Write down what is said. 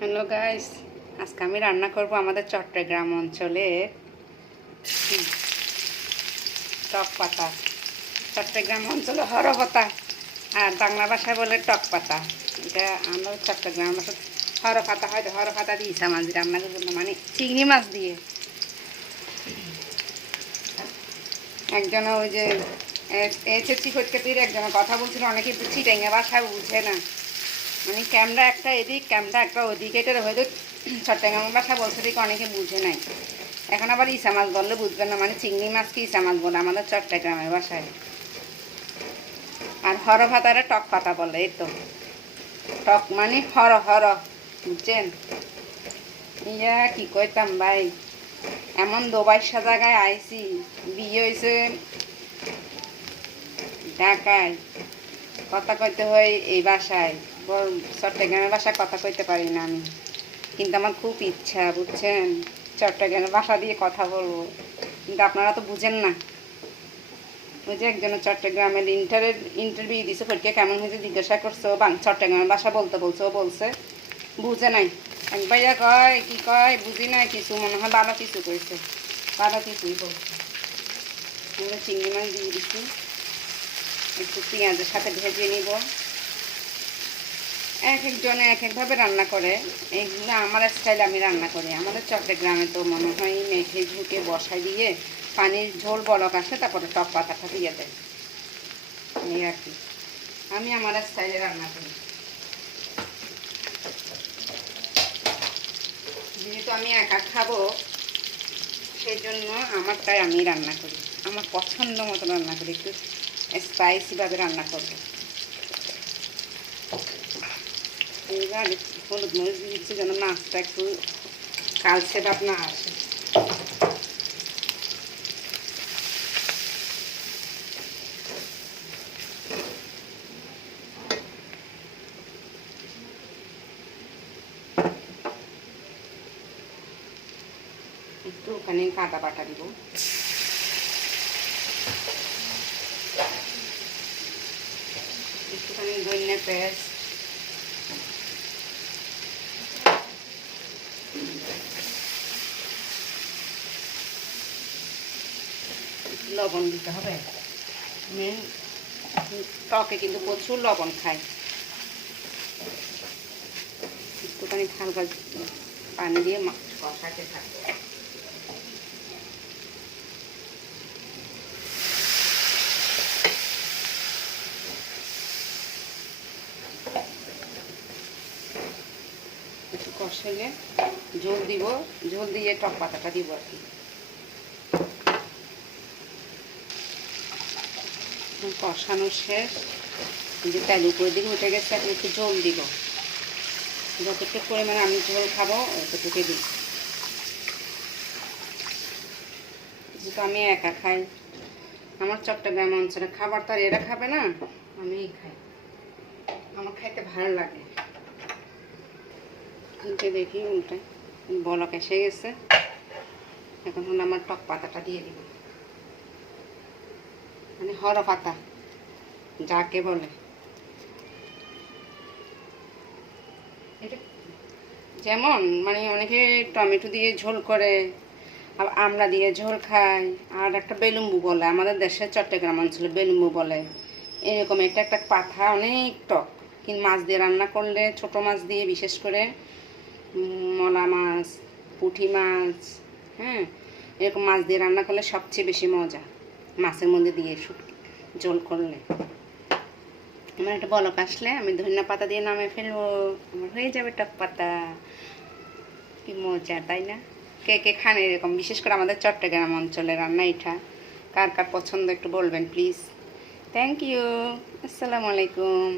Hello guys, আজকে আমি রান্না করব আমাদের চট্টগ্রাম অঞ্চলে টক পাতা। চট্টগ্রাম অঞ্চলে হর পাতা আর বাংলা ভাষায় বলে টক পাতা। এটা আমরা চট্টগ্রাম ভাষায় হর পাতা, হয়তো হর পাতা দিয়ে ইসা মাছ রান্না করবো না, মানে চিংড়ি মাছ দিয়ে। একজনে ওই যে এসেছি কৈতকাতির একজনের কথা বলছিল, অনেকে চিটাঙ্গা ভাষা বুঝে না, মানে ক্যামেরা একটা এদিক ক্যামেরা একটা ওদিক, এটা হয়তো চট্টগ্রাম ভাষা বলতে দিকে অনেকে বুঝে নাই। এখন আবার ইসা মাছ বললে বুঝবেন না, মানে চিংড়ি মাছকে ইসা মাছ বলে আমাদের চট্টগ্রামের ভাষায়। আর হর ভাতারে টক পাতা বলে। এই তো টক মানে হর হর, বুঝছেন? ইয়া কি কইতাম ভাই, এমন দোবাইশা জায়গায় আইছি, বিয়ে হয়েছে ঢাকায়, কথা কইতে হয় এই বাসায়, চট্টগ্রামের বাসায় কথা কইতে পারি না আমি, কিন্তু আমার খুব ইচ্ছা, বুঝছেন, চট্টগ্রামের ভাষা দিয়ে কথা বলবো, কিন্তু আপনারা তো বুঝেন না। ওই যে একজনের চট্টগ্রামের ইন্টারভিউ দিছে, পরীক্ষা কেমন হয়েছে জিজ্ঞাসা করছে, ও চট্টগ্রামের ভাষা বলতে বলছে, ও বলছে বুঝে নাই। এক ভাইয়া কয় কি কয় বুঝি নাই কিছু, মনে হয় ভালো কিছু কইছে, ভালো কিছুই বলছে। আমরা চিংড়ি মাছ দিয়ে দিচ্ছি, একটু পেঁয়াজের সাথে ভেজে নিব। এক একজনে এক একভাবে রান্না করে, এইগুলো আমার স্টাইলে আমি রান্না করি। আমাদের চট্টগ্রামে তো মনে হয় মেখে ঝুঁকে বসাই দিয়ে পানির ঝোল বলক আসে, তারপরে টক পাতাটা দিয়ে দেয়, এই আর কি। আমি আমার স্টাইলে রান্না করি, যেহেতু আমি একা খাবো সেই জন্য আমারটাই আমি রান্না করি, আমার পছন্দ মতো রান্না করি, একটু স্পাইসিভাবে রান্না করবো। এইবার হলুদ মরিচ দিচ্ছি যেন মাছটা একটু কালচে ভাব না আসে। একটু ওখানে কাঁটা বাটা দিব, একটুখানি ধনিয়া পেস্ট, লবণ দিতে হবে। আমি টকে কিন্তু প্রচুর লবণ খাই। একটুখানি হালকা পানি দিয়ে কষাতে থাকবো। একটু কষালে ঝোল দিব, ঝোল দিয়ে টক পাতাটা দিব আর কি। কষানো শেষ, যে তেল উপরের দিকে উঠে গেছে, এখন একটু ঝোল দিব, যতটুকু পরিমাণে আমি ঝোল খাবো অতটুকু দিই, যেহেতু আমি একা খাই। আমার চট্টগ্রাম অঞ্চলে খাবার তো আর এরা খাবে না, আমিই খাই, আমার খাইতে ভালো লাগে। উল্টে দেখি, উল্টে বলক এসে গেছে, এখন হলো আমার টক পাতাটা দিয়ে দিব, মানে হর পাতা যাকে বলে। এটা যেমন মানে অনেকে টমেটো দিয়ে ঝোল করে, আর আমড়া দিয়ে ঝোল খায়, আর একটা বেলুম্বু বলে, আমাদের দেশের চট্টগ্রাম অঞ্চলে বেলুম্বু বলে। এরকম একটা একটা পাতা অনেক টক, কিন্তু মাছ দিয়ে রান্না করলে, ছোট মাছ দিয়ে বিশেষ করে মলা মাছ, পুঁটি মাছ, হ্যাঁ, এরকম মাছ দিয়ে রান্না করলে সবচেয়ে বেশি মজা, মাছের মধ্যে দিয়ে ঝোল করলে। আমার একটা বলক আসলে আমি ধনিয়া পাতা দিয়ে নামে ফেলবো, আমার হয়ে যাবে টক পাতা। কি মজা, তাই না? কে কে খান এরকম, বিশেষ করে আমাদের চট্টগ্রাম অঞ্চলে রান্না এটা, কার কার পছন্দ একটু বলবেন প্লিজ। থ্যাংক ইউ, আসসালামু আলাইকুম।